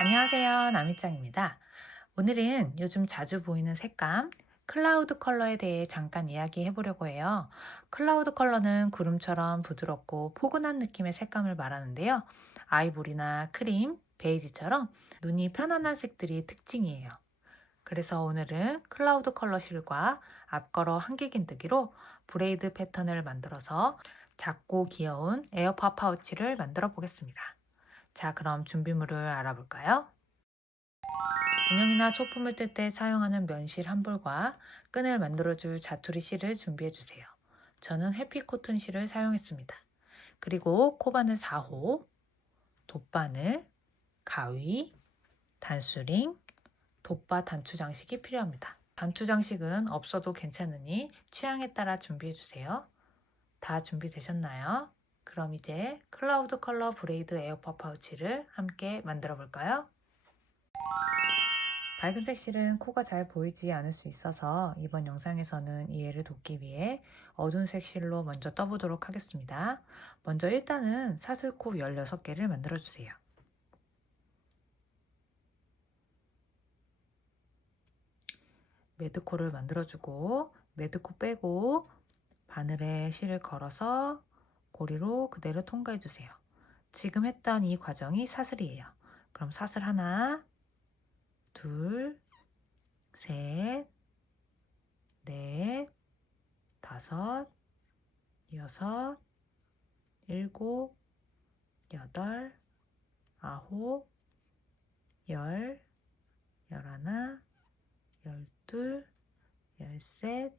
안녕하세요. 남일장입니다. 오늘은 요즘 자주 보이는 색감, 클라우드 컬러에 대해 잠깐 이야기해 보려고 해요. 클라우드 컬러는 구름처럼 부드럽고 포근한 느낌의 색감을 말하는데요. 아이보리나 크림, 베이지처럼 눈이 편안한 색들이 특징이에요. 그래서 오늘은 클라우드 컬러 실과 앞걸어 한길긴뜨기로 브레이드 패턴을 만들어서 작고 귀여운 에어팟 파우치를 만들어 보겠습니다. 자, 그럼 준비물을 알아볼까요? 인형이나 소품을 뜰 때 사용하는 면실 한 볼과 끈을 만들어줄 자투리 실을 준비해 주세요. 저는 해피코튼 실을 사용했습니다. 그리고 코바늘 4호, 돗바늘, 가위, 단수링, 돗바 단추 장식이 필요합니다. 단추 장식은 없어도 괜찮으니 취향에 따라 준비해 주세요. 다 준비되셨나요? 그럼 이제 클라우드 컬러 브레이드 에어팟 파우치를 함께 만들어 볼까요? 밝은색 실은 코가 잘 보이지 않을 수 있어서 이번 영상에서는 이해를 돕기 위해 어두운색 실로 먼저 떠보도록 하겠습니다. 먼저 일단은 사슬코 16개를 만들어 주세요. 매드코를 만들어주고 매드코 빼고 바늘에 실을 걸어서 고리로 그대로 통과해 주세요. 지금 했던 이 과정이 사슬이에요. 그럼 사슬 하나, 둘, 셋, 넷, 다섯, 여섯, 일곱, 여덟, 아홉, 열, 열하나, 열둘, 열셋,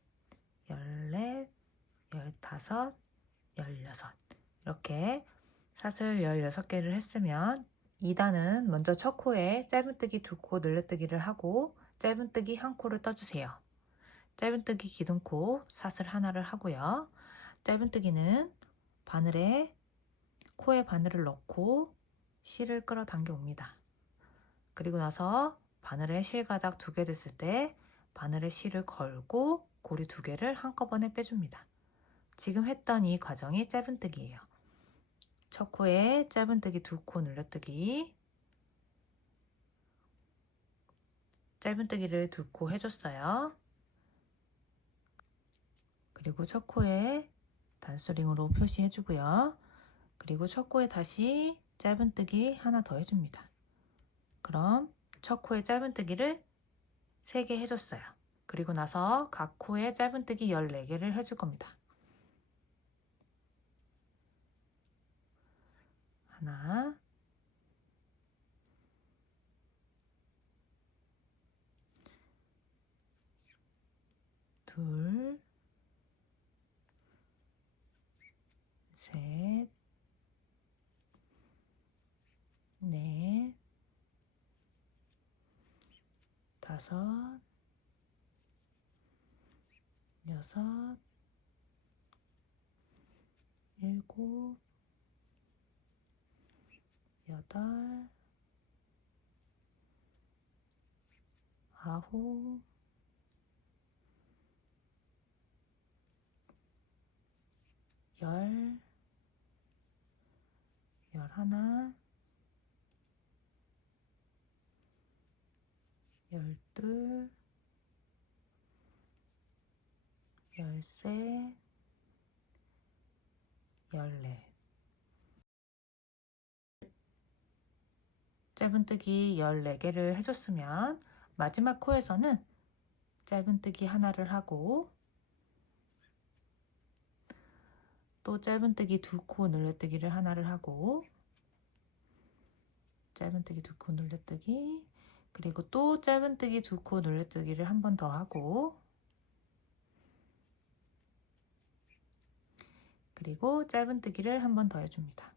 열넷, 열다섯, 열여섯. 이렇게 사슬 16개를 했으면 2단은 먼저 첫 코에 짧은뜨기 2코 늘려뜨기를 하고 짧은뜨기 1코를 떠주세요. 짧은뜨기 기둥코 사슬 하나를 하고요. 짧은뜨기는 바늘에 코에 바늘을 넣고 실을 끌어당겨 옵니다. 그리고 나서 바늘에 실가닥 2개 됐을 때 바늘에 실을 걸고 고리 2개를 한꺼번에 빼줍니다. 지금 했던 이 과정이 짧은뜨기예요. 첫 코에 짧은뜨기 2코 늘려뜨기, 짧은뜨기를 2코 해줬어요. 그리고 첫 코에 단수링으로 표시해주고요. 그리고 첫 코에 다시 짧은뜨기 하나 더 해줍니다. 그럼 첫 코에 짧은뜨기를 3개 해줬어요. 그리고 나서 각 코에 짧은뜨기 14개를 해줄 겁니다. 하나, 둘, 셋, 넷, 다섯, 여섯, 일곱, 여덟, 아홉, 열, 열하나, 열둘, 열셋, 열넷. 짧은뜨기 14개를 해줬으면 마지막 코에서는 짧은뜨기 하나를 하고 또 짧은뜨기 2코 늘려뜨기를 하나를 하고 짧은뜨기 2코 늘려뜨기, 그리고 또 짧은뜨기 2코 늘려뜨기를 한 번 더 하고, 그리고 짧은뜨기를 한 번 더 해줍니다.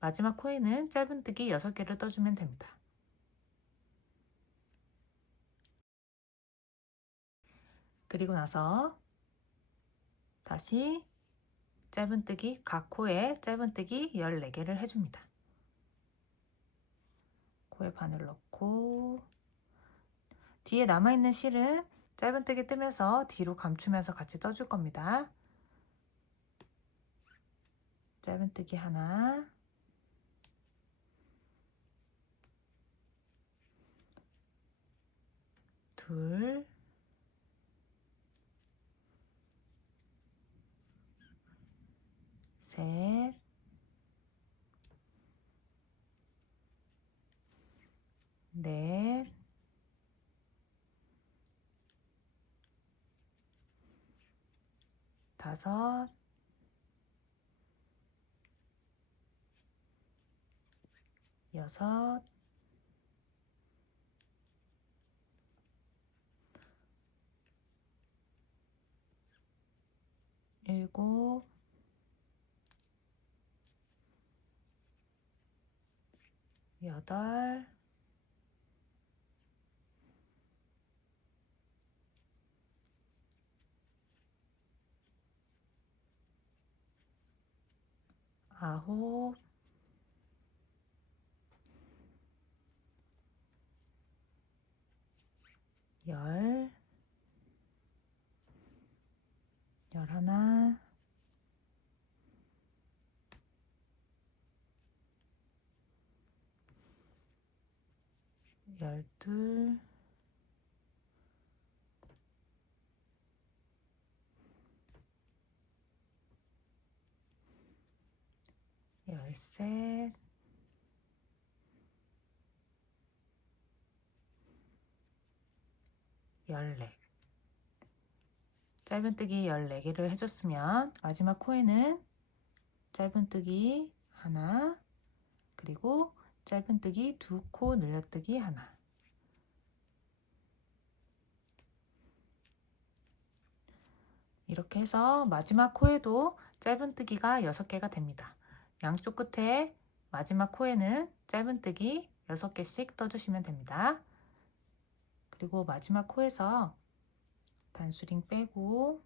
마지막 코에는 짧은뜨기 6개를 떠주면 됩니다. 그리고 나서 다시 짧은뜨기 각 코에 짧은뜨기 14개를 해줍니다. 코에 바늘 넣고 뒤에 남아있는 실은 짧은뜨기 뜨면서 뒤로 감추면서 같이 떠줄 겁니다. 짧은뜨기 하나, 둘, 셋, 넷, 다섯, 여섯, 일곱, 여덟, 아홉, 열, 열하나, 열둘, 열셋, 열넷. 짧은뜨기 14개를 해줬으면 마지막 코에는 짧은뜨기 하나, 그리고 짧은뜨기 2코 늘려뜨기 하나. 이렇게 해서 마지막 코에도 짧은뜨기가 6개가 됩니다. 양쪽 끝에 마지막 코에는 짧은뜨기 6개씩 떠주시면 됩니다. 그리고 마지막 코에서 단수링 빼고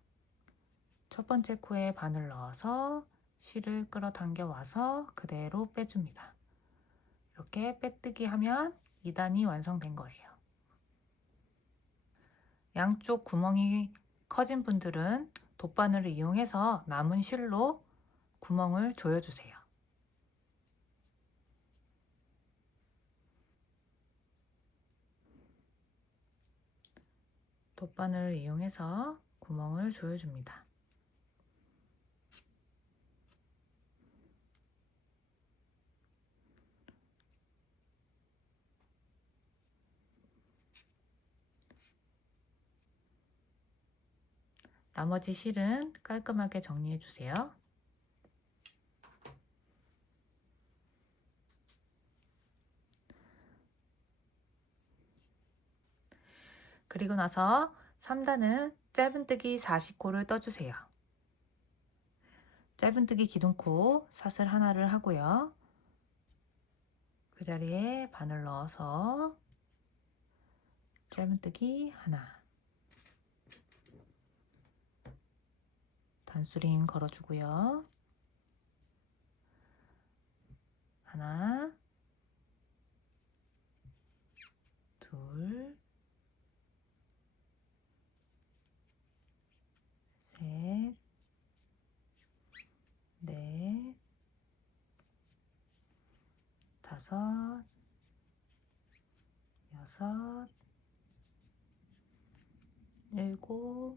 첫 번째 코에 바늘 넣어서 실을 끌어당겨 와서 그대로 빼줍니다. 이렇게 빼뜨기 하면 2단이 완성된 거예요. 양쪽 구멍이 커진 분들은 돗바늘을 이용해서 남은 실로 구멍을 조여주세요. 돗바늘을 이용해서 구멍을 조여줍니다. 나머지 실은 깔끔하게 정리해 주세요. 그리고 나서 3단은 짧은뜨기 40코를 떠주세요. 짧은뜨기 기둥코 사슬 하나를 하고요. 그 자리에 바늘 넣어서 짧은뜨기 하나, 단수링 걸어주고요. 하나, 둘, 셋, 넷, 다섯, 여섯, 일곱,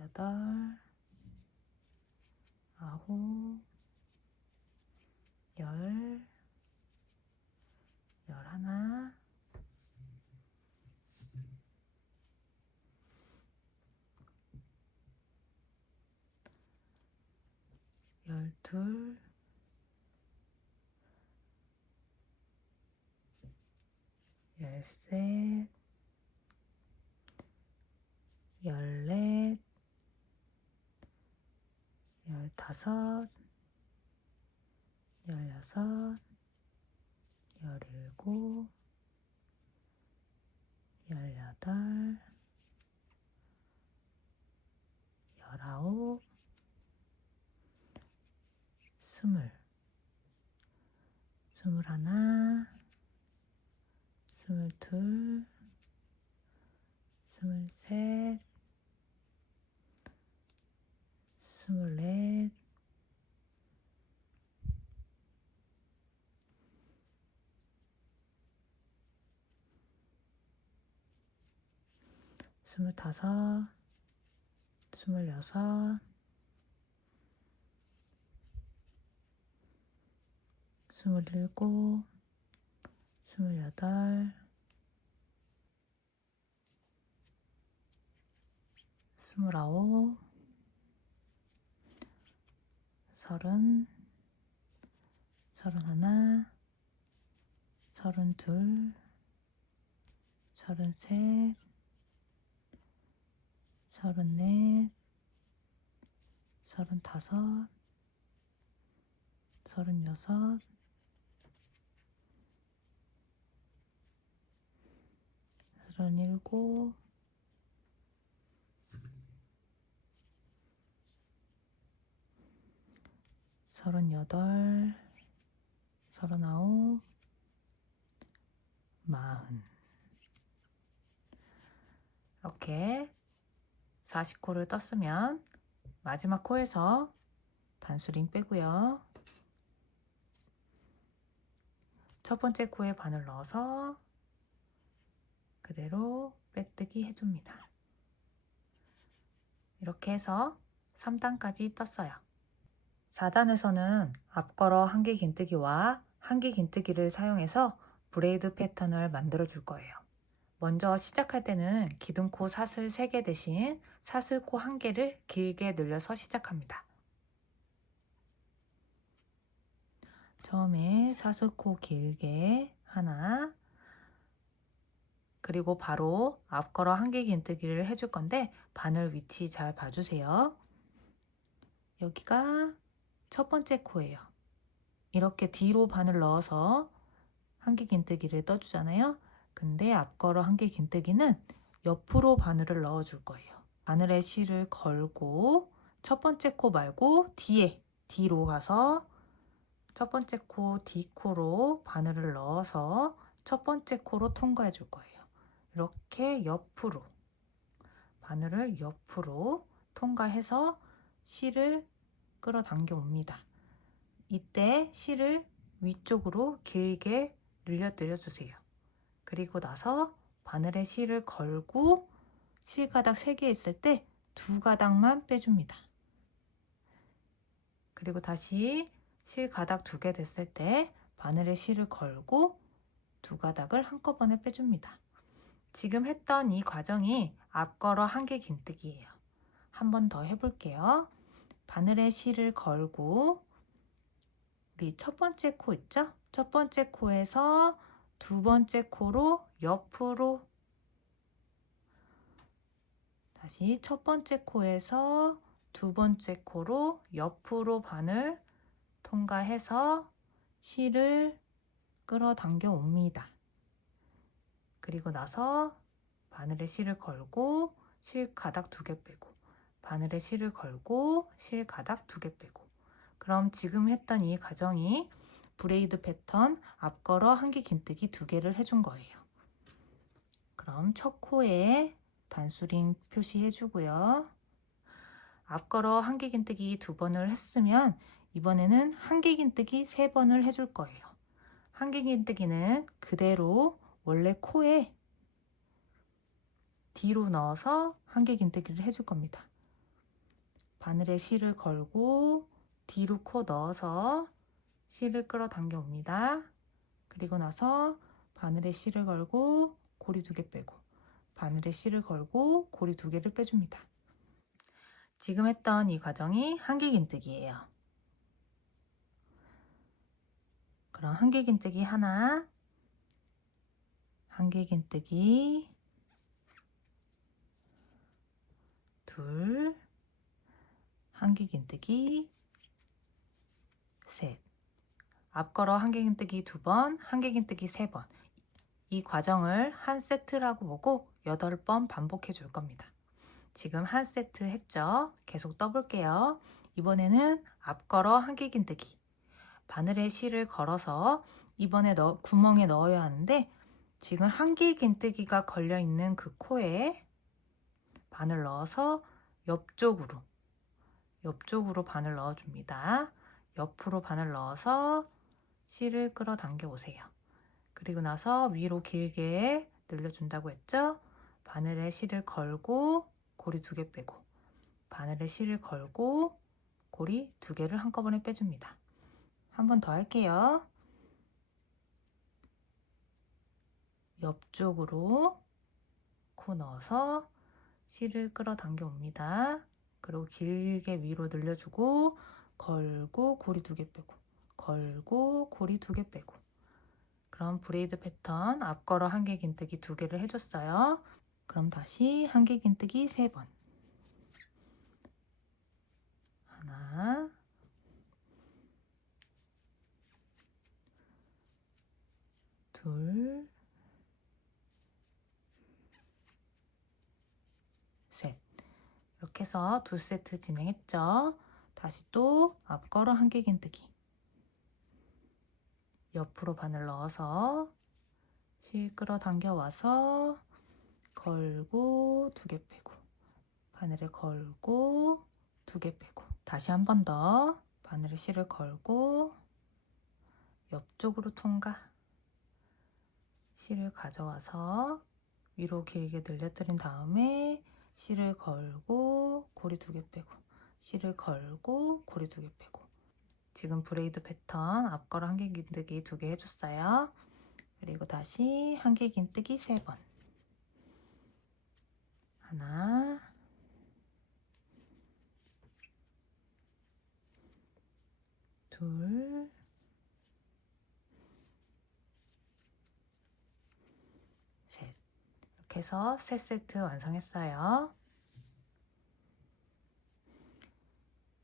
여덟, 아홉, 열, 열하나, 열둘, 열셋, 열넷, 열다섯, 열여섯, 열일곱, 열여덟, 열아홉, 스물하나, 스물둘, 스물셋, 24, 25, 26, 27, 28, 29, 30, 31, 32, 33, 34, 35, 36, 37, 38, 39, 40. 이렇게 40코를 떴으면 마지막 코에서 단수링 빼고요. 첫 번째 코에 바늘 넣어서 그대로 빼뜨기 해줍니다. 이렇게 해서 3단까지 떴어요. 4단에서는 앞걸어 한개 긴뜨기와 한개 긴뜨기를 사용해서 브레이드 패턴을 만들어 줄 거예요. 먼저 시작할 때는 기둥코 사슬 3개 대신 사슬코 1개를 길게 늘려서 시작합니다. 처음에 사슬코 길게 하나, 그리고 바로 앞걸어 한개 긴뜨기를 해줄 건데 바늘 위치 잘 봐주세요. 여기가 첫 번째 코예요. 이렇게 뒤로 바늘 넣어서 한개 긴뜨기를 떠주잖아요. 근데 앞걸어 한개 긴뜨기는 옆으로 바늘을 넣어 줄 거예요. 바늘에 실을 걸고 첫 번째 코 말고 뒤로 가서 첫 번째 코 뒷코로 바늘을 넣어서 첫 번째 코로 통과해 줄 거예요. 이렇게 옆으로 바늘을 옆으로 통과해서 실을 끌어당겨 옵니다. 이때 실을 위쪽으로 길게 늘려뜨려 주세요. 그리고 나서 바늘에 실을 걸고 실가닥 3개 있을 때 2가닥만 빼줍니다. 그리고 다시 실가닥 2개 됐을 때 바늘에 실을 걸고 2가닥을 한꺼번에 빼줍니다. 지금 했던 이 과정이 앞걸어 한개 긴뜨기예요. 한 번 더 해볼게요. 바늘에 실을 걸고 우리 첫 번째 코 있죠? 첫 번째 코에서 두 번째 코로 옆으로 다시 첫 번째 코에서 두 번째 코로 옆으로 바늘 통과해서 실을 끌어당겨 옵니다. 그리고 나서 바늘에 실을 걸고 실 가닥 2개 빼고 바늘에 실을 걸고 실 가닥 2개 빼고 그럼 지금 했던 이 과정이 브레이드 패턴 앞걸어 한개 긴뜨기 2개를 해준 거예요. 그럼 첫 코에 단수링 표시해 주고요. 앞걸어 한개 긴뜨기 2번을 했으면 이번에는 한개 긴뜨기 3번을 해줄 거예요. 한개 긴뜨기는 그대로 원래 코에 뒤로 넣어서 한개 긴뜨기를 해줄 겁니다. 바늘에 실을 걸고 뒤로 코 넣어서 실을 끌어당겨 옵니다. 그리고 나서 바늘에 실을 걸고 고리 2개 빼고 바늘에 실을 걸고 고리 2개를 빼줍니다. 지금 했던 이 과정이 한개 긴뜨기예요. 그럼 한개 긴뜨기 하나, 한개 긴뜨기 둘, 한개 긴뜨기 셋. 앞걸어 한개 긴뜨기 2번, 한개 긴뜨기 3번. 이 과정을 한 세트라고 보고 8번 반복해 줄 겁니다. 지금 한 세트 했죠? 계속 떠볼게요. 이번에는 앞걸어 한개 긴뜨기. 바늘에 실을 걸어서 이번에 구멍에 넣어야 하는데 지금 한개 긴뜨기가 걸려 있는 그 코에 바늘 넣어서 옆쪽으로 옆쪽으로 반을 넣어줍니다. 옆으로 반을 넣어서 실을 끌어당겨 오세요. 그리고 나서 위로 길게 늘려준다고 했죠? 바늘에 실을 걸고 고리 2개 빼고, 바늘에 실을 걸고 고리 2개를 한꺼번에 빼줍니다. 한 번 더 할게요. 옆쪽으로 코 넣어서 실을 끌어당겨 옵니다. 그리고 길게 위로 늘려주고 걸고 고리 2개 빼고, 걸고 고리 2개 빼고. 그럼 브레이드 패턴 앞걸어 한길긴뜨기 2개를 해줬어요. 그럼 다시 한길긴뜨기 3번. 하나, 둘, 셋. 이렇게 해서 2세트 진행했죠. 다시 또 앞걸어 한길긴뜨기. 옆으로 바늘 넣어서 실 끌어당겨 와서 걸고 2개 빼고, 바늘에 걸고 2개 빼고, 다시 한 번 더 바늘에 실을 걸고 옆쪽으로 통과, 실을 가져와서 위로 길게 늘려뜨린 다음에 실을 걸고 고리 2개 빼고, 실을 걸고 고리 2개 빼고. 지금 브레이드 패턴 앞걸어 한길긴뜨기 2개 해줬어요. 그리고 다시 한길긴뜨기 3번. 하나, 둘, 셋. 이렇게 해서 3세트 완성했어요.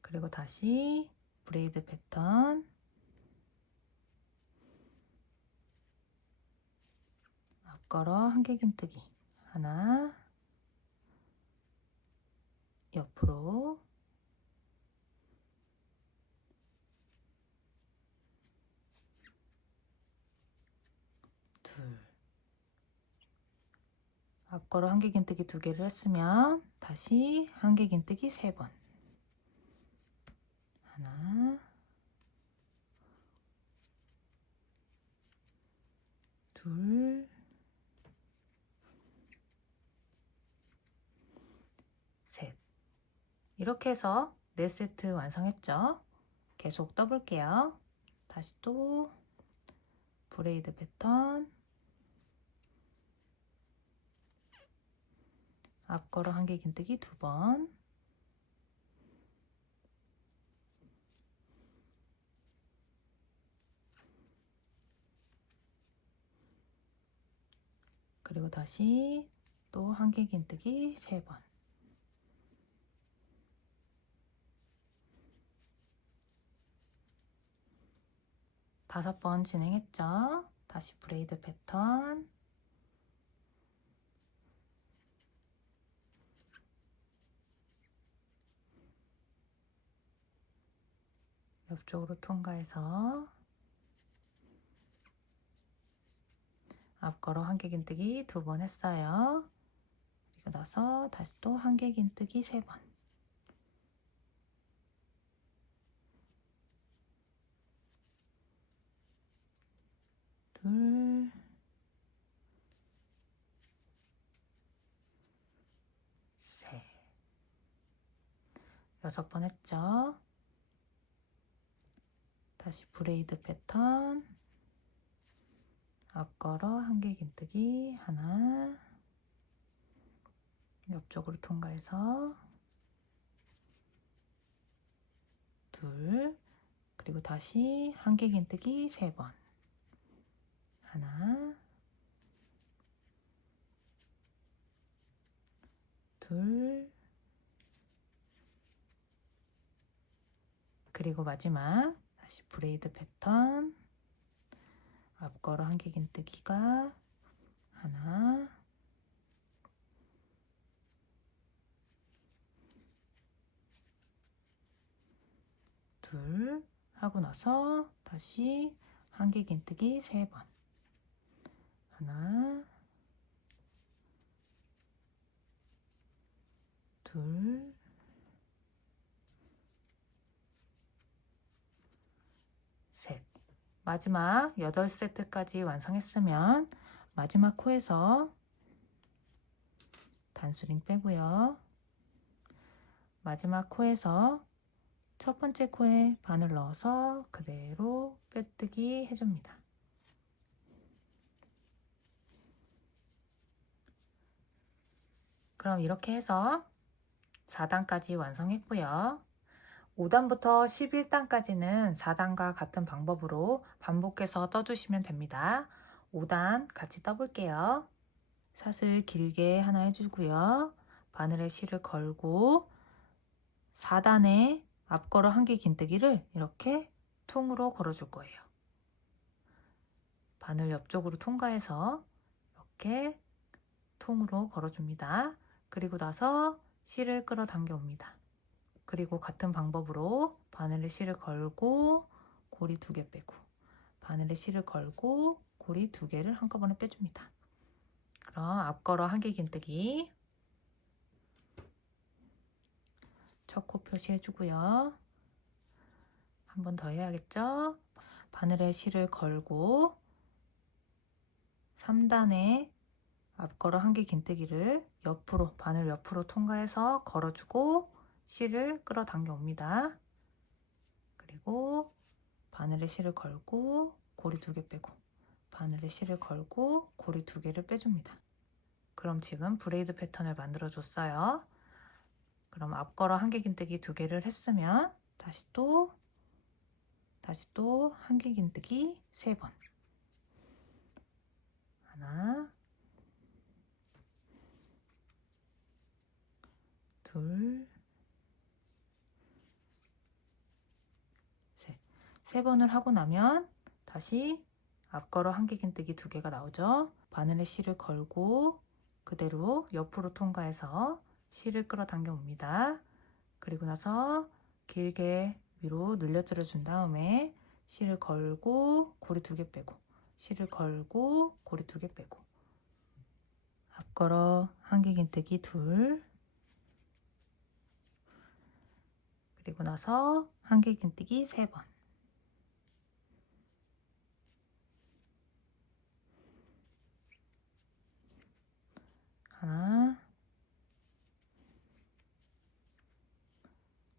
그리고 다시 브레이드 패턴 앞걸어 한길긴뜨기 하나, 옆으로, 둘. 앞걸어 한길긴뜨기 2개를 했으면 다시 한길긴뜨기 3번. 하나, 둘, 셋. 이렇게 해서 4세트 완성했죠? 계속 떠볼게요. 다시 또 브레이드 패턴 앞걸어 한길긴뜨기 2번, 그리고 다시 또 한길긴뜨기 3번. 다섯 번 진행했죠? 다시 브레이드 패턴 옆쪽으로 통과해서 앞걸어 한길긴뜨기 2번 했어요. 그리고 나서 다시 또 한길긴뜨기 3번. 둘, 셋. 6번 했죠? 다시 브레이드 패턴 앞걸어 한길긴뜨기 하나, 옆쪽으로 통과해서 둘, 그리고 다시 한길긴뜨기 3번. 하나, 둘, 그리고 마지막 다시 브레이드 패턴 앞걸어 한길긴뜨기가 하나, 둘 하고 나서 다시 한길긴뜨기 3번. 하나, 둘, 마지막 8세트까지 완성했으면 마지막 코에서 단수링 빼고요. 마지막 코에서 첫 번째 코에 바늘 넣어서 그대로 빼뜨기 해줍니다. 그럼 이렇게 해서 4단까지 완성했고요. 5단부터 11단까지는 4단과 같은 방법으로 반복해서 떠주시면 됩니다. 5단 같이 떠볼게요. 사슬 길게 하나 해주고요. 바늘에 실을 걸고 4단에 앞걸어 한 개 긴뜨기를 이렇게 통으로 걸어줄 거예요. 바늘 옆쪽으로 통과해서 이렇게 통으로 걸어줍니다. 그리고 나서 실을 끌어당겨 옵니다. 그리고 같은 방법으로 바늘에 실을 걸고 고리 2개 빼고 바늘에 실을 걸고 고리 2개를 한꺼번에 빼줍니다. 그럼 앞걸어 한 개 긴뜨기 첫 코 표시해 주고요. 한 번 더 해야겠죠? 바늘에 실을 걸고 3단에 앞걸어 한 개 긴뜨기를 옆으로 바늘 옆으로 통과해서 걸어주고 실을 끌어당겨 옵니다. 그리고 바늘에 실을 걸고 고리 2개 빼고 바늘에 실을 걸고 고리 2개를 빼줍니다. 그럼 지금 브레이드 패턴을 만들어 줬어요. 그럼 앞걸어 한 개 긴뜨기 2개를 했으면 다시 또 한 개 긴뜨기 3번. 하나, 둘, 셋. 3번을 하고 나면 다시 앞걸어 한 개 긴뜨기 2개가 나오죠. 바늘에 실을 걸고 그대로 옆으로 통과해서 실을 끌어당겨 옵니다. 그리고 나서 길게 위로 늘려뜨려 준 다음에 실을 걸고 고리 2개 빼고 실을 걸고 고리 2개 빼고 앞걸어 한 개 긴뜨기 2 그리고 나서 한 개 긴뜨기 3번 하나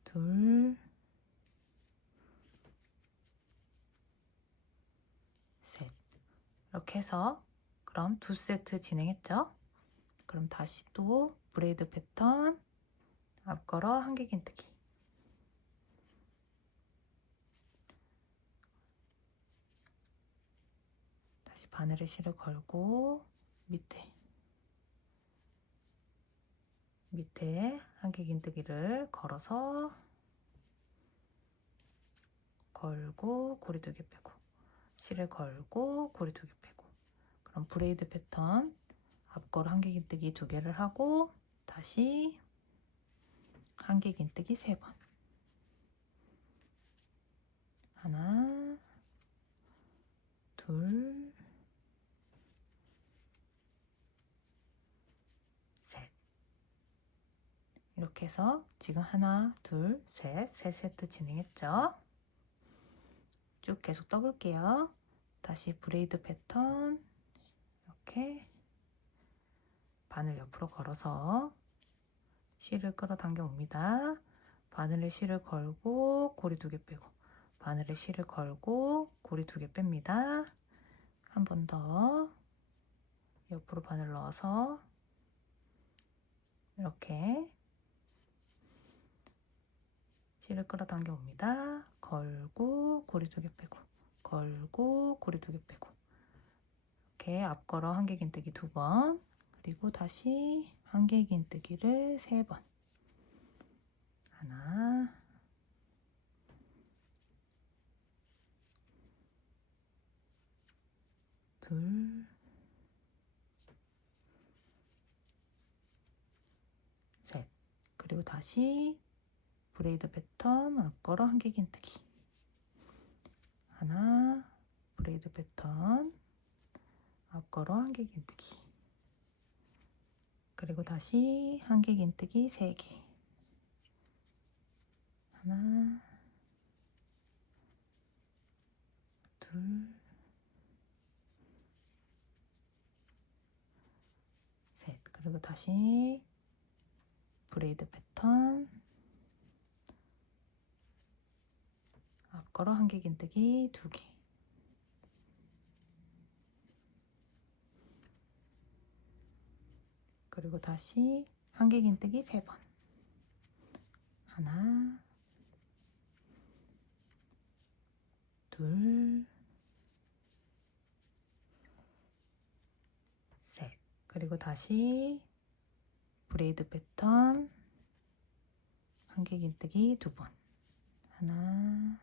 둘 셋 이렇게 해서 그럼 2세트 진행했죠. 그럼 다시 또 브레이드 패턴 앞걸어 한 개 긴뜨기 다시 바늘에 실을 걸고 밑에 한 개 긴뜨기를 걸어서 걸고 고리 2개 빼고 실을 걸고 고리 2개 빼고 그럼 브레이드 패턴 앞걸어 한 개 긴뜨기 2개를 하고 다시 한 개 긴뜨기 3번 하나 둘 셋 이렇게 해서 지금 하나 둘 셋 세 세트 진행했죠. 쭉 계속 떠볼게요. 다시 브레이드 패턴 이렇게 바늘 옆으로 걸어서 실을 끌어당겨 옵니다. 바늘에 실을 걸고 고리 2개 빼고 바늘에 실을 걸고 고리 2개 뺍니다. 한 번 더 옆으로 바늘 넣어서 이렇게 실을 끌어당겨 옵니다. 걸고 고리 2개 빼고 걸고 고리 2개 빼고 이렇게 앞걸어 한 개 긴뜨기 2번 그리고 다시 한 개 긴뜨기를 3번 하나 둘 셋 그리고 다시 브레이드 패턴 앞걸어 한 개 긴뜨기 하나 브레이드 패턴 앞걸어 한 개 긴뜨기 그리고 다시 한 개 긴뜨기 3개 하나 둘 둘, 셋. 그리고 다시 브레이드 패턴 앞걸어 한길긴뜨기 2개. 그리고 다시 한길긴뜨기 3번. 하나, 둘, 셋. 그리고 다시 브레이드 패턴 한길긴뜨기 2번. 하나,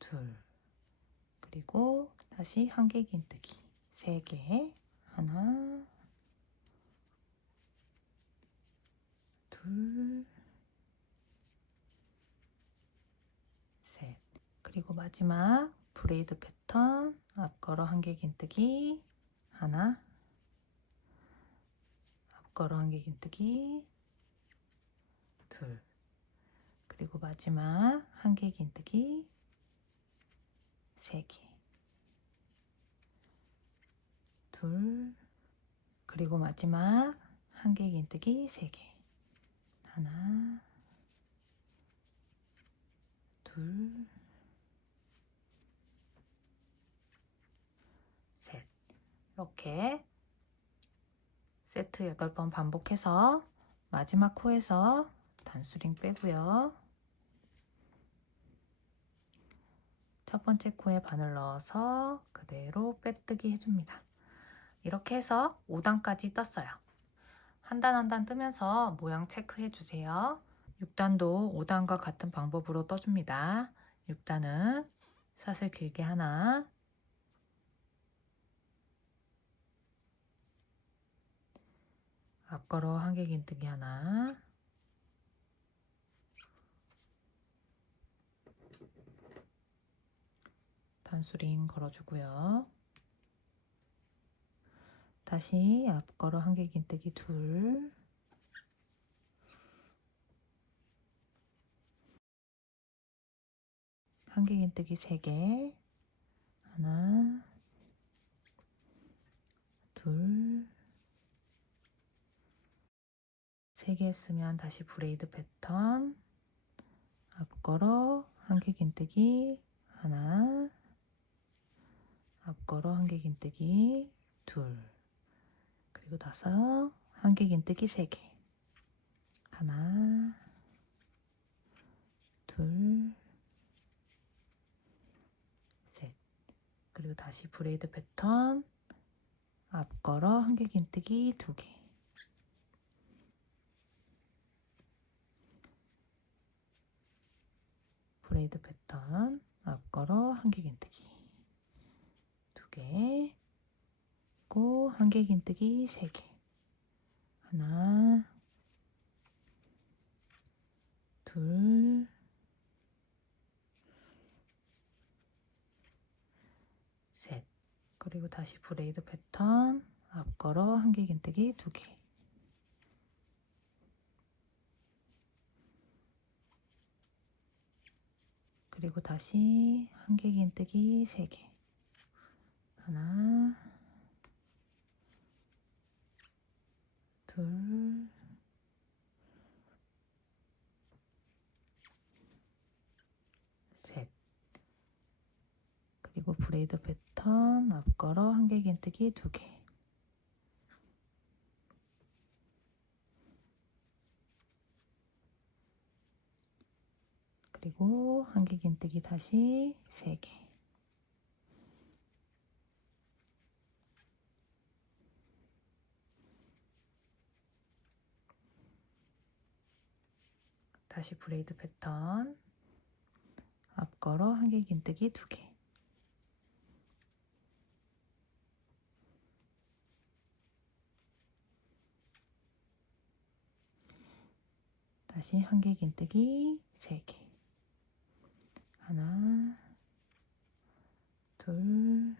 둘. 그리고 다시 한길긴뜨기 3개. 하나, 둘, 셋. 그리고 마지막 브레이드 패턴 앞걸어 한길긴뜨기 하나, 앞걸어 한길긴뜨기 둘. 그리고 마지막 한길긴뜨기 3개. 둘. 그리고 마지막 한길긴뜨기 3개. 하나, 둘, 셋. 이렇게 세트 8번 반복해서 마지막 코에서 단수링 빼고요. 첫 번째 코에 바늘 넣어서 그대로 빼뜨기 해줍니다. 이렇게 해서 5단까지 떴어요. 한 단 한 단 뜨면서 모양 체크해 주세요. 6단도 5단과 같은 방법으로 떠줍니다. 6단은 사슬 길게 하나, 앞걸어 한길긴뜨기 하나, 단수링 걸어주고요. 다시 앞걸어 한길긴뜨기 둘, 한길긴뜨기 3개, 하나, 둘, 3개 했으면 다시 브레이드 패턴 앞걸어 한길긴뜨기 하나, 앞걸어 한길긴뜨기 둘, 그리고 나서 한길긴뜨기 3개. 하나, 둘, 셋. 그리고 다시 브레이드 패턴 앞걸어 한길긴뜨기 2개. 브레이드 패턴 앞걸어 한길긴뜨기 2개. 고 한길긴뜨기 3개. 하나, 둘, 셋. 그리고 다시 브레이드 패턴 앞걸어 한길긴뜨기 2개. 그리고 다시 한길긴뜨기 3개. 하나, 둘, 셋. 그리고 브레이드 패턴 앞걸어 한길긴뜨기 2개. 그리고 한길긴뜨기 다시 3개. 다시 브레이드 패턴 앞걸어 한길긴뜨기 2개. 다시 한길긴뜨기 3개. 하나, 둘,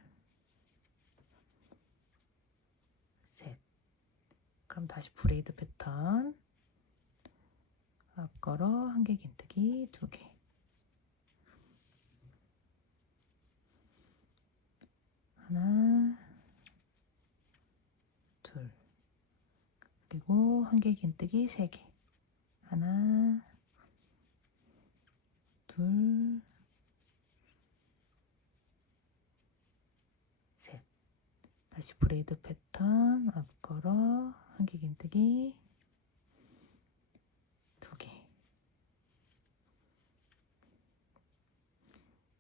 셋. 그럼 다시 브레이드 패턴 앞걸어 한길긴뜨기 2개. 하나, 둘. 그리고 한개 긴뜨기 3개. 하나, 둘, 셋. 다시 브레이드 패턴 앞걸어 한개 긴뜨기 2개.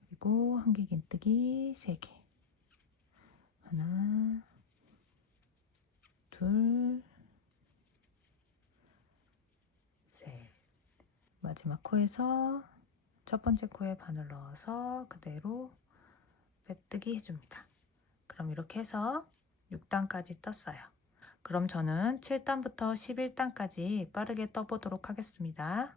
그리고 한개 긴뜨기 3개. 하나, 둘, 셋. 마지막 코에서 첫 번째 코에 바늘 넣어서 그대로 빼뜨기 해줍니다. 그럼 이렇게 해서 6단까지 떴어요. 그럼 저는 7단부터 11단까지 빠르게 떠보도록 하겠습니다.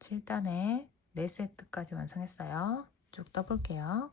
7단에 4세트까지 완성했어요. 쭉 떠볼게요.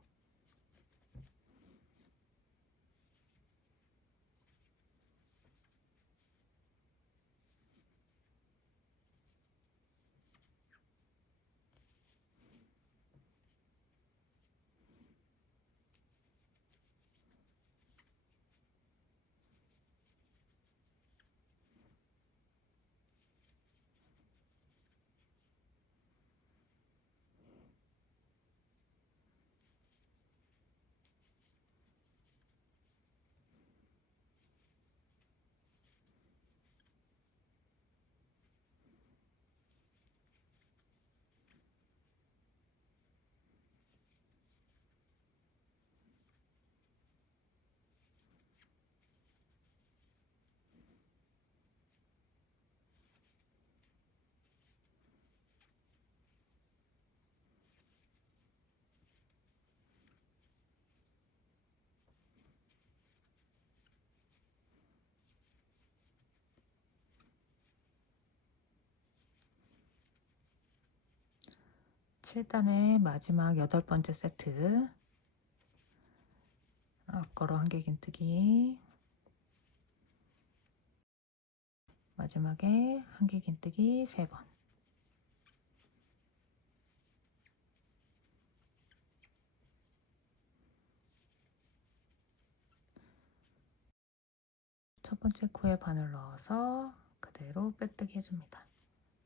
칠단의 마지막 8번째 세트. 앞걸어 한개 긴뜨기. 마지막에 한개 긴뜨기 3번. 첫 번째 코에 바늘 넣어서 그대로 빼뜨기 해줍니다.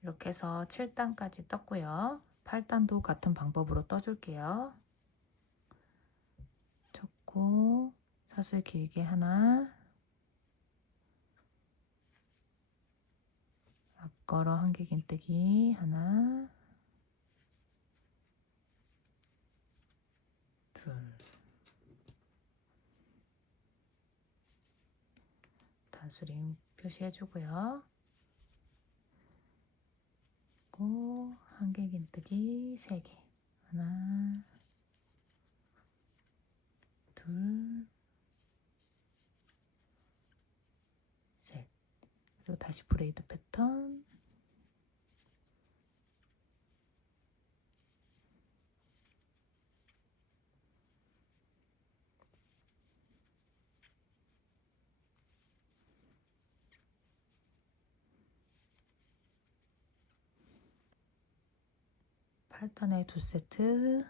이렇게 해서 7단까지 떴고요. 8단도 같은 방법으로 떠줄게요. 첫 코 사슬 길게 하나, 앞걸어 한개 긴뜨기 하나, 둘, 단수링 표시해주고요. 그리고 한개 긴뜨기 3개. 하나, 둘, 그리고 다시 브레이드 패턴. 팔단에 2세트.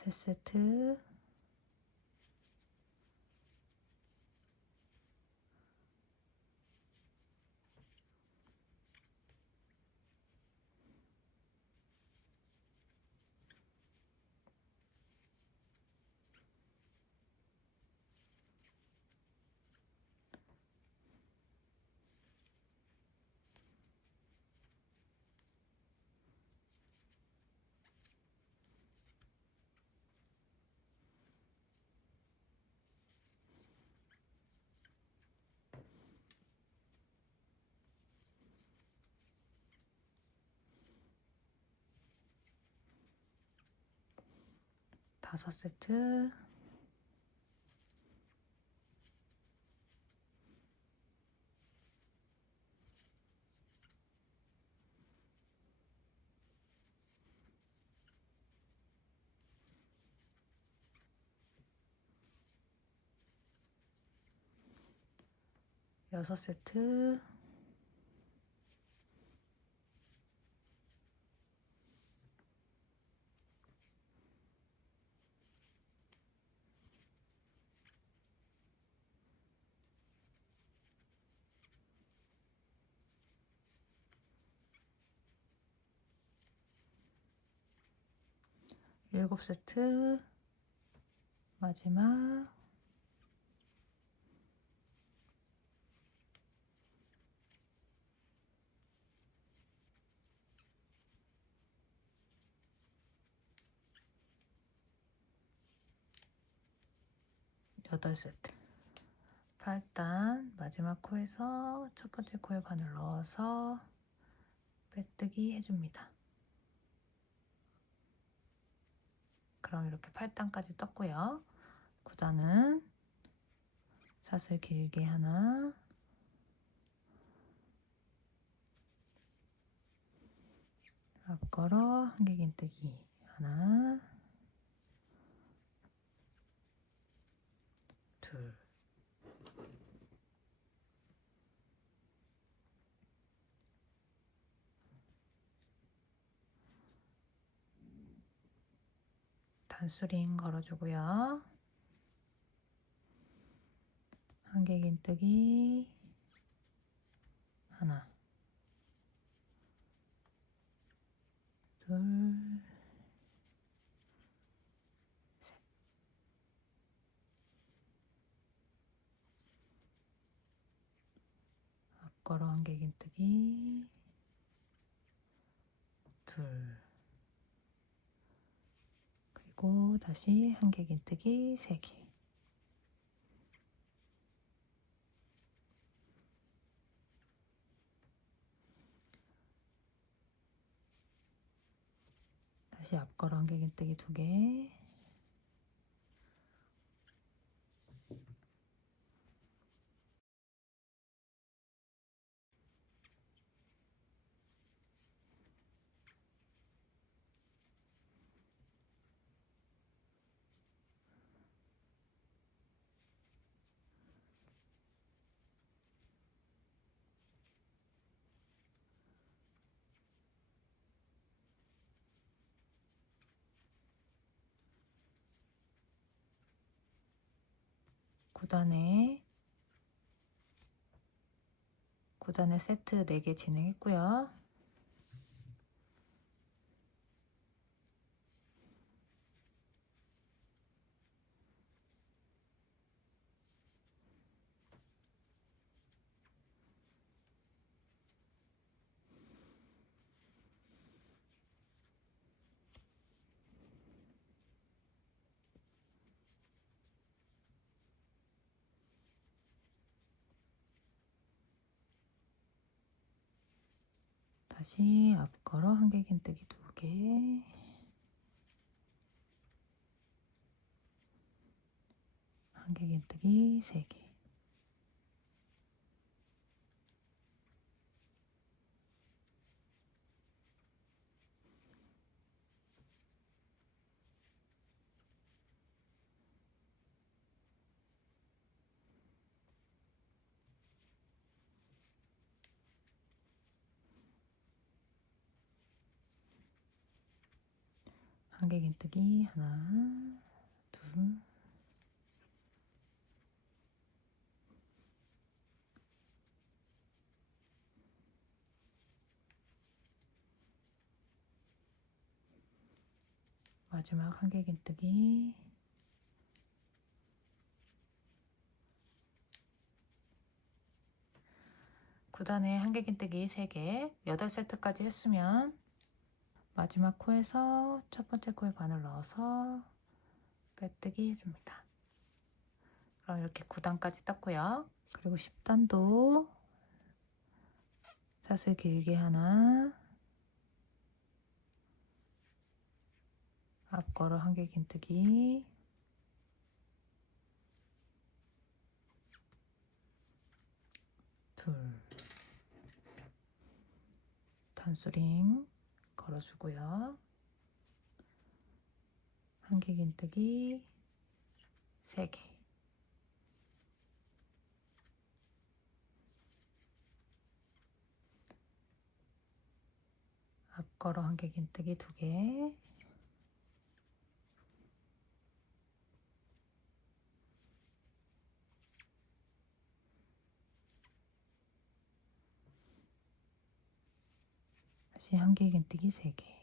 세 세트. 다섯 세트. 여섯 세트. 일곱 세트. 마지막. 여덟 세트. 팔단 마지막 코에서 첫 번째 코에 바늘 넣어서 빼뜨기 해줍니다. 그럼 이렇게 8단까지 떴고요. 9단은 사슬 길게 하나, 앞걸어 한길긴뜨기 하나, 둘, 단수링 걸어주고요. 한길긴뜨기 하나, 둘, 셋. 앞걸어 한길긴뜨기 둘, 그리고 다시 한길긴뜨기 3개. 다시 앞걸어 한길긴뜨기 2개. 구단에 세트 4개 진행했고요. 다시 앞걸어 한길긴뜨기 2개, 한길긴뜨기 3개, 한길긴뜨기 하나, 둘, 마지막 한길긴뜨기, 구단에 한길긴뜨기 3개, 8세트까지 했으면 마지막 코에서 첫 번째 코에 바늘 넣어서 빼뜨기 해줍니다. 그럼 이렇게 9단까지 떴고요. 그리고 10단도 사슬 길게 하나, 앞걸어 한길긴뜨기, 둘, 단수링 걸어주고요. 한길긴뜨기 3개, 앞걸어 한길긴뜨기 2개, 다시 한길긴뜨기 3개,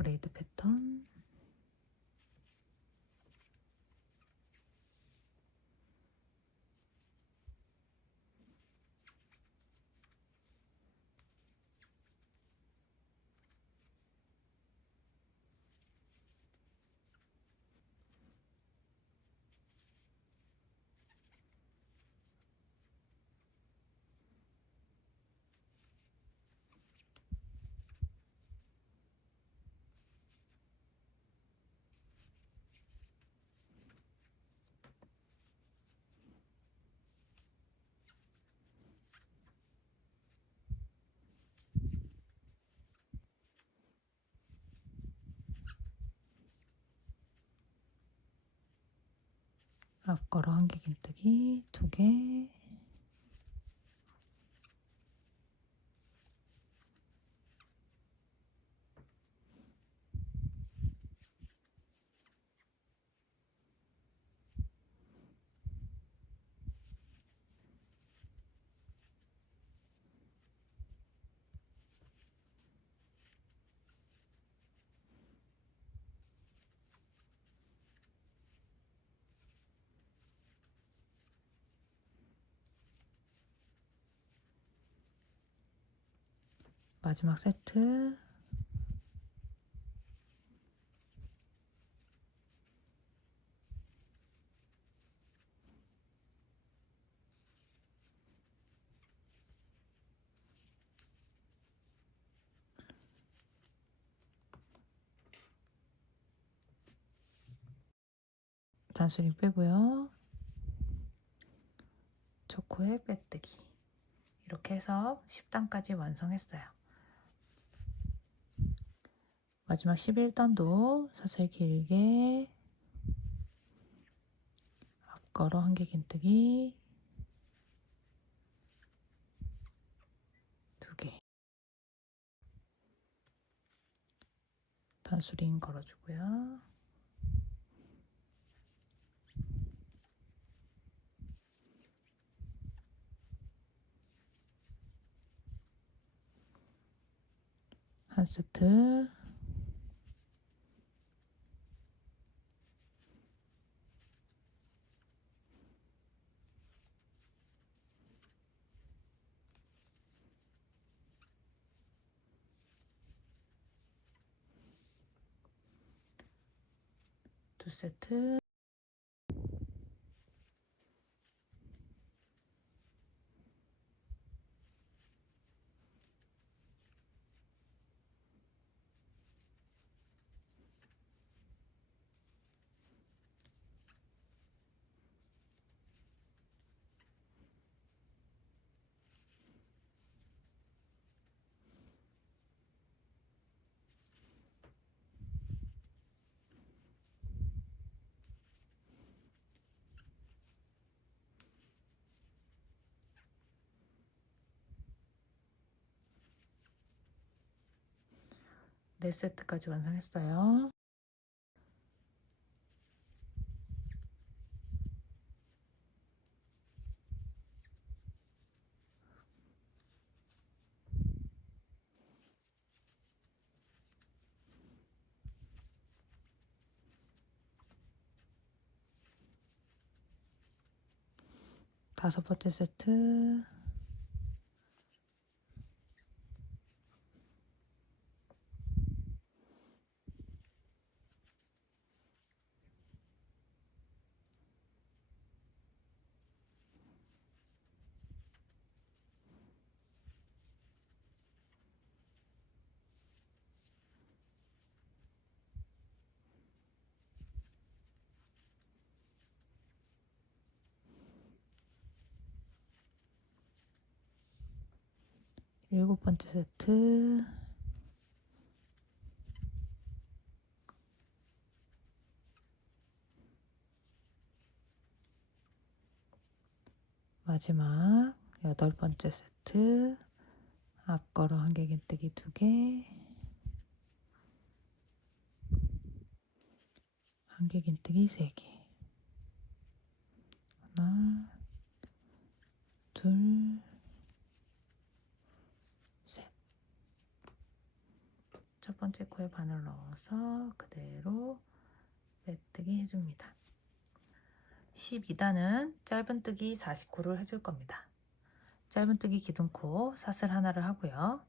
브레이드 패턴, 앞걸어 한길긴뜨기 2개, 마지막 세트, 단수링 빼고요. 첫 코에 빼뜨기. 이렇게 해서 10단까지 완성했어요. 마지막 11단도 사슬 길게, 앞걸어 한길긴뜨기 2개, 단수링 걸어주고요. 한 세트. 두 세트. 네 세트까지 완성했어요. 다섯 번째 세트. 일곱 번째 세트. 마지막 여덟 번째 세트. 앞걸어 한길긴뜨기 2개, 한길긴뜨기 3개. 하나, 둘, 셋. 첫 번째 코에 바늘 넣어서 그대로 메뜨기 해줍니다. 12단은 짧은뜨기 40코를 해줄 겁니다. 짧은뜨기 기둥코 사슬 하나를 하고요.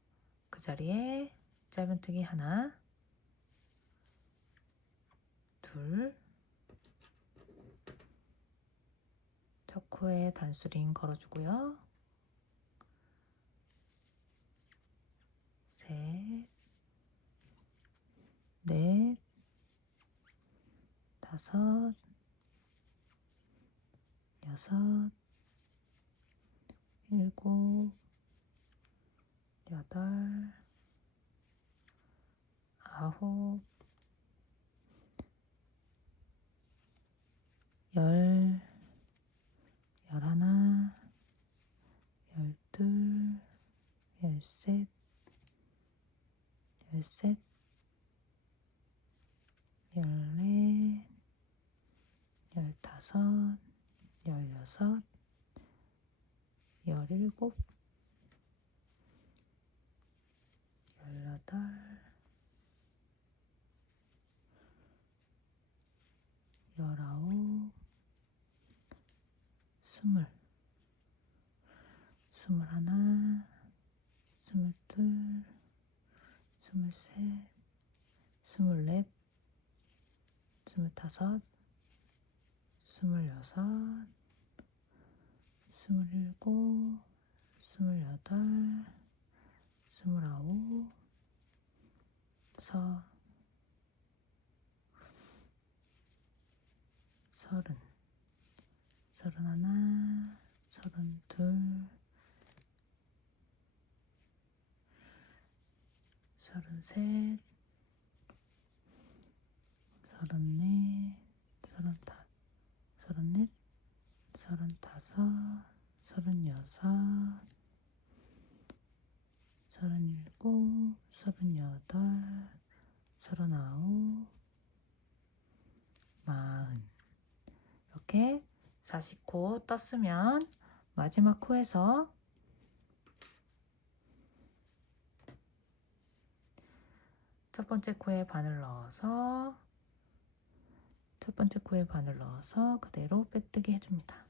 그 자리에 짧은뜨기 하나, 둘, 첫 코에 단수링 걸어주고요. 셋, 넷, 다섯, 여섯, 일곱, 여덟, 아홉, 열, 열하나, 열둘, 열셋, 열셋, 열넷, 열다섯, 열여섯, 열일곱, 열여덟, 열아홉, 스물, 스물하나, 스물둘, 스물셋, 스물넷, 스물다섯, 스물여섯, 스물일곱, 스물여덟, 스물아홉, 서른, 서른하나, 서른둘, 서른셋, 서른넷, 서른넷, 서른다섯, 서른여섯, 서른일곱, 서른여덟, 서른아홉, 마흔. 이렇게 40코 떴으면 마지막 코에서 첫 번째 코에 바늘 넣어서 그대로 빼뜨기 해줍니다.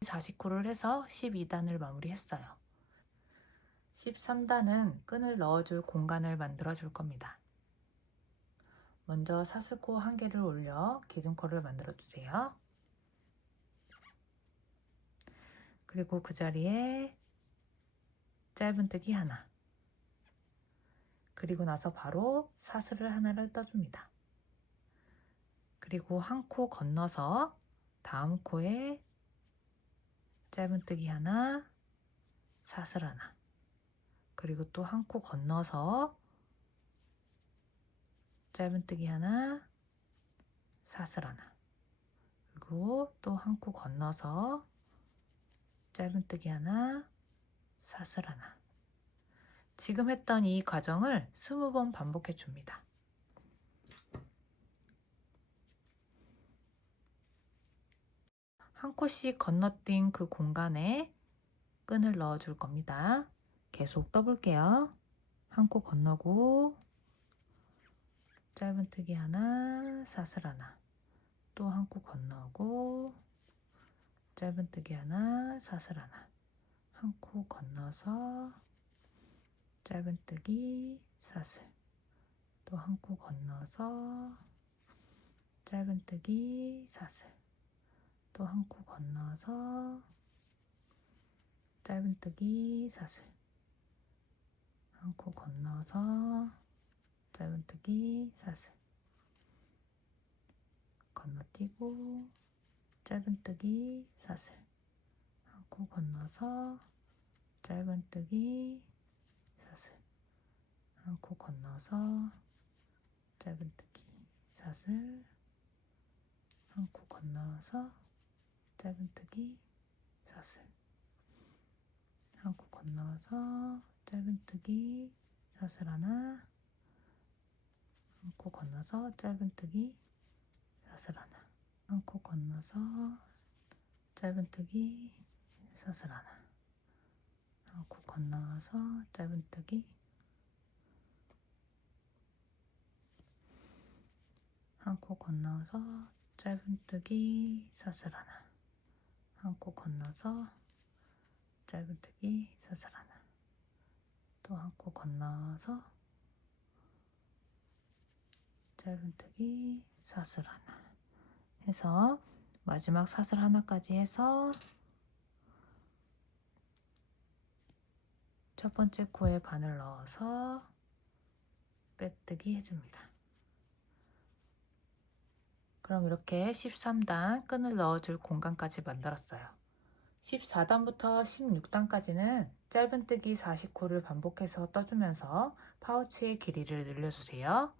40코를 해서 12단을 마무리했어요. 13단은 끈을 넣어줄 공간을 만들어 줄 겁니다. 먼저 사슬코 한 개를 올려 기둥코를 만들어 주세요. 그리고 그 자리에 짧은뜨기 하나, 그리고 나서 바로 사슬을 하나를 떠줍니다. 그리고 한 코 건너서 다음 코에 짧은뜨기 하나, 사슬 하나, 그리고 또 한 코 건너서 짧은뜨기 하나, 사슬 하나, 그리고 또 한 코 건너서 짧은뜨기 하나, 사슬 하나. 지금 했던 이 과정을 20번 반복해 줍니다. 한 코씩 건너뛴 그 공간에 끈을 넣어 줄 겁니다. 계속 떠볼게요. 한 코 건너고 짧은뜨기 하나, 사슬 하나, 또 한 코 건너고 짧은뜨기 하나, 사슬 하나, 한 코 건너서 짧은뜨기, 사슬, 또 한 코 건너서 짧은뜨기, 사슬, 또 한 코 건너서 짧은뜨기, 사슬, 한 코 건너서 짧은뜨기, 사슬, 건너뛰고 짧은뜨기, 사슬, 한 코 건너서 짧은뜨기, 사슬, 한 코 건너서 짧은뜨기, 사슬, 한 코 건너서 짧은뜨기, 사슬, 한 코 건너서 짧은뜨기, 사슬 하나, 한 코 건너서 짧은뜨기, 사슬 하나, 한 코 건너서 짧은뜨기, 사슬 하나, 한 코 건너서 짧은뜨기, 한 코 건너서 짧은뜨기, 사슬 하나, 한 코 건너서 짧은뜨기, 사슬 하나, 또 한 코 건너서 짧은뜨기, 사슬 하나 해서 마지막 사슬 하나까지 해서 첫 번째 코에 바늘 넣어서 빼뜨기 해줍니다. 그럼 이렇게 13단 끈을 넣어줄 공간까지 만들었어요. 14단부터 16단까지는 짧은뜨기 40코를 반복해서 떠주면서 파우치의 길이를 늘려주세요.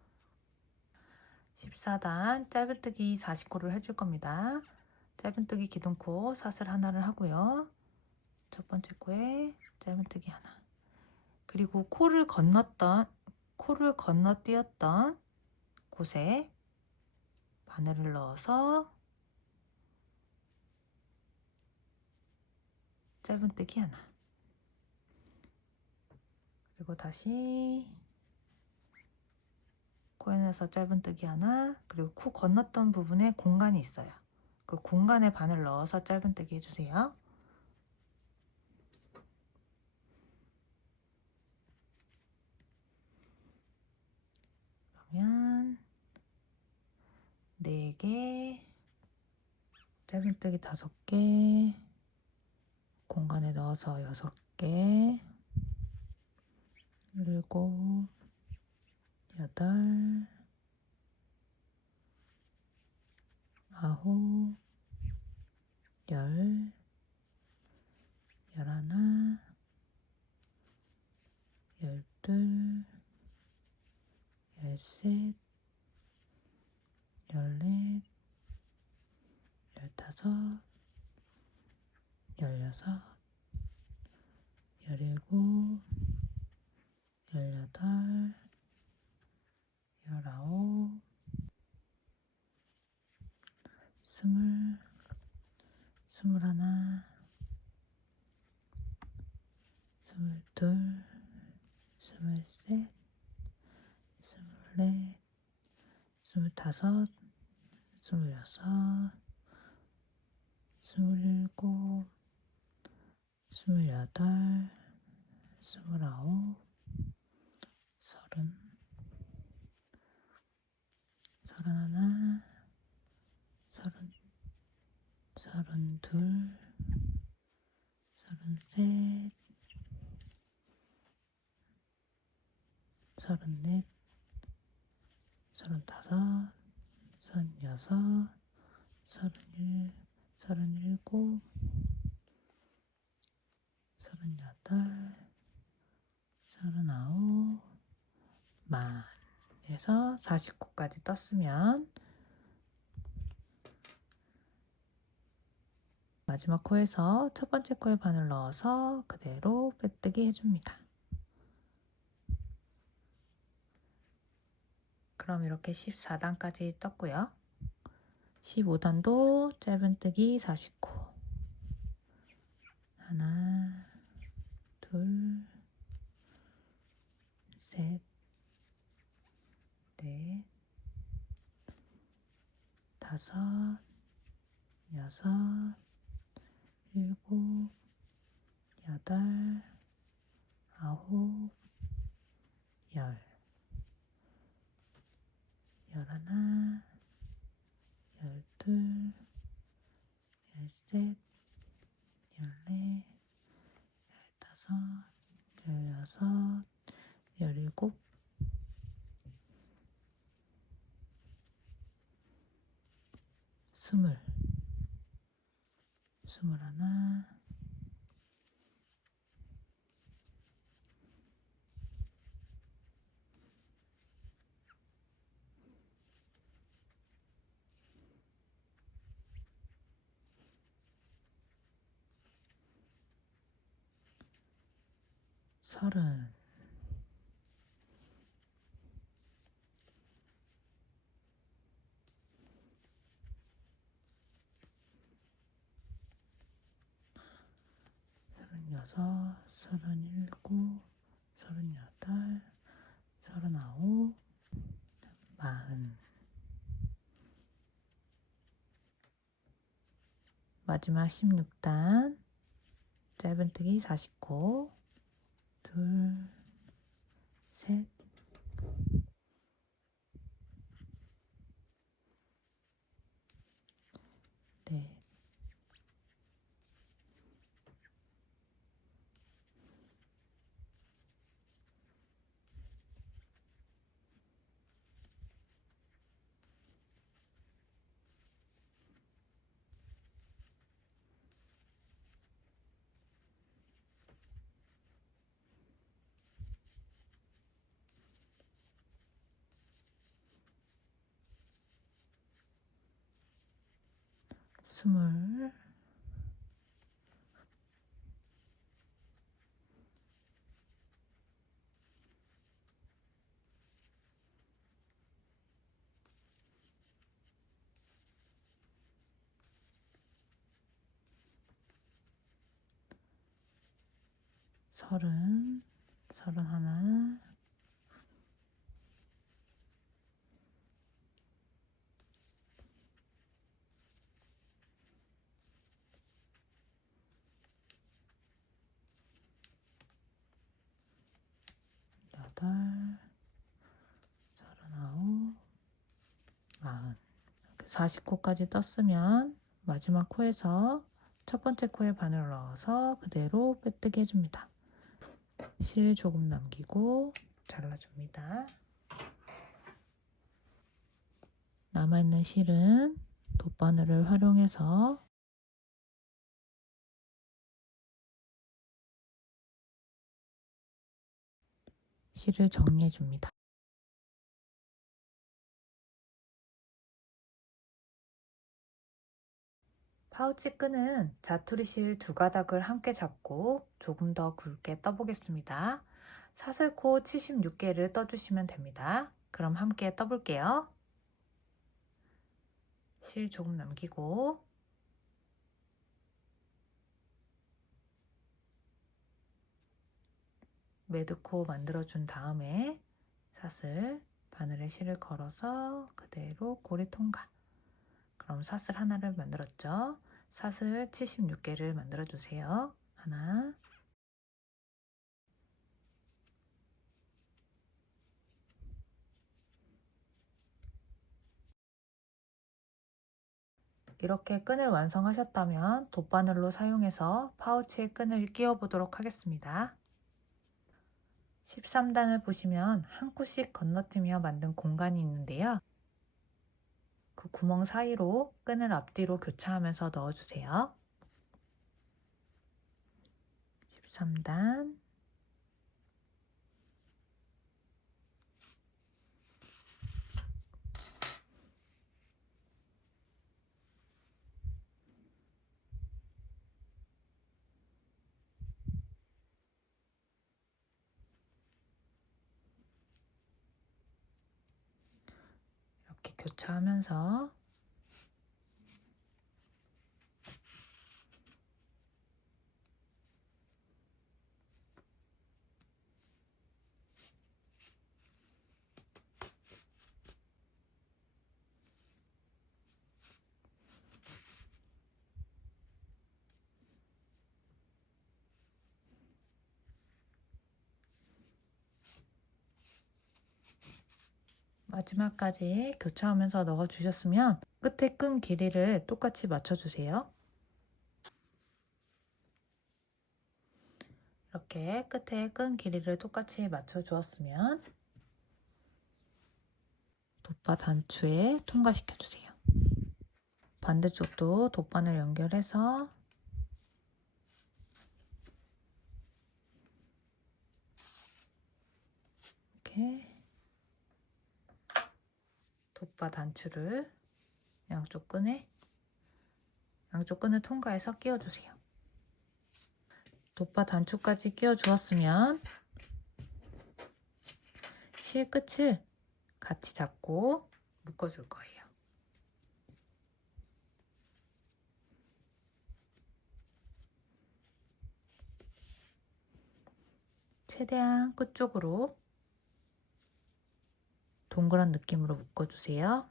14단 짧은뜨기 40코를 해줄 겁니다. 짧은뜨기 기둥코 사슬 하나를 하고요. 첫 번째 코에 짧은뜨기 하나, 그리고 코를 건너뛰었던 곳에 바늘을 넣어서 짧은뜨기 하나, 그리고 다시 코에 넣어서 짧은뜨기 하나, 그리고 코 건넜던 부분에 공간이 있어요. 그 공간에 바늘 넣어서 짧은뜨기 해주세요. 그러면 4개, 짧은뜨기 5개, 공간에 넣어서 6개, 7, 8, 9, 10, 11, 12, 13, 14, 15, 16, 17, 18, 19, 20, 21, 22, 23, 24, 스물다섯, 스물여섯, 스물일곱, 스물여덟, 스물아홉, 서른, 서른하나, 서른둘, 서른셋, 서른넷, 서른다섯, 서른여섯, 서른일곱, 서른여덟, 서른아홉, 만. 그래서 49까지 떴으면 마지막 코에서 첫 번째 코에 바늘 넣어서 그대로 빼뜨기 해줍니다. 그럼 이렇게 14단까지 떴고요. 15단도 짧은뜨기 49. 하나, 둘, 셋, 넷, 다섯, 여섯, 일곱, 여덟, 아홉, 열, 열하나, 열둘, 열셋, 열넷, 열다섯, 열여섯, 열일곱, 스물, 스물하나, 서른, 서른여섯, 서른일곱, 서른여덟, 서른아홉, 마흔. 마지막 16단 짧은뜨기 49, 둘, 셋, 넷, 스물, 서른, 서른하나, 여덟, 서른아홉, 마흔. 40코까지 떴으면 마지막 코에서 첫 번째 코에 바늘 넣어서 그대로 빼뜨기 해줍니다. 실 조금 남기고 잘라줍니다. 남아있는 실은 돗바늘을 활용해서 실을 정리해 줍니다. 파우치 끈은 자투리 실 두 가닥을 함께 잡고 조금 더 굵게 떠보겠습니다. 사슬코 76개를 떠주시면 됩니다. 그럼 함께 떠볼게요. 실 조금 남기고 매듭코 만들어 준 다음에 사슬 바늘에 실을 걸어서 그대로 고리 통과. 그럼 사슬 하나를 만들었죠. 사슬 76개를 만들어 주세요. 하나, 이렇게 끈을 완성하셨다면 돗바늘로 사용해서 파우치에 끈을 끼워 보도록 하겠습니다. 13단을 보시면 한 코씩 건너뛰며 만든 공간이 있는데요. 그 구멍 사이로 끈을 앞뒤로 교차하면서 넣어주세요. 13단, 이렇게 교차하면서 마지막까지 교차하면서 넣어주셨으면 끝에 끈 길이를 똑같이 맞춰주세요. 이렇게 끝에 끈 길이를 똑같이 맞춰주었으면 돗바 단추에 통과시켜주세요. 반대쪽도 돗바늘 연결해서 이렇게 돗바 단추를 양쪽 끈을 통과해서 끼워주세요. 돗바 단추까지 끼워 주었으면 실 끝을 같이 잡고 묶어줄 거예요. 최대한 끝쪽으로 동그란 느낌으로 묶어주세요.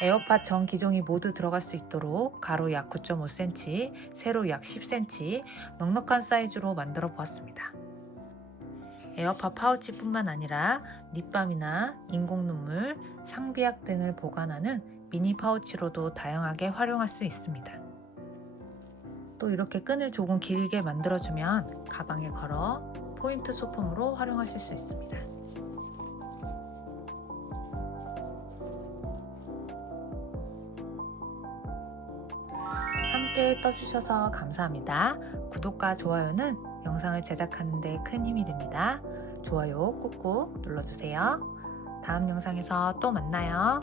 에어팟 전 기종이 모두 들어갈 수 있도록 가로 약 9.5cm, 세로 약 10cm 넉넉한 사이즈로 만들어 보았습니다. 에어팟 파우치뿐만 아니라 립밤이나 인공눈물, 상비약 등을 보관하는 미니 파우치로도 다양하게 활용할 수 있습니다. 또 이렇게 끈을 조금 길게 만들어주면 가방에 걸어 포인트 소품으로 활용하실 수 있습니다. 함께 떠주셔서 감사합니다. 구독과 좋아요는 영상을 제작하는 데 큰 힘이 됩니다. 좋아요 꾹꾹 눌러주세요. 다음 영상에서 또 만나요.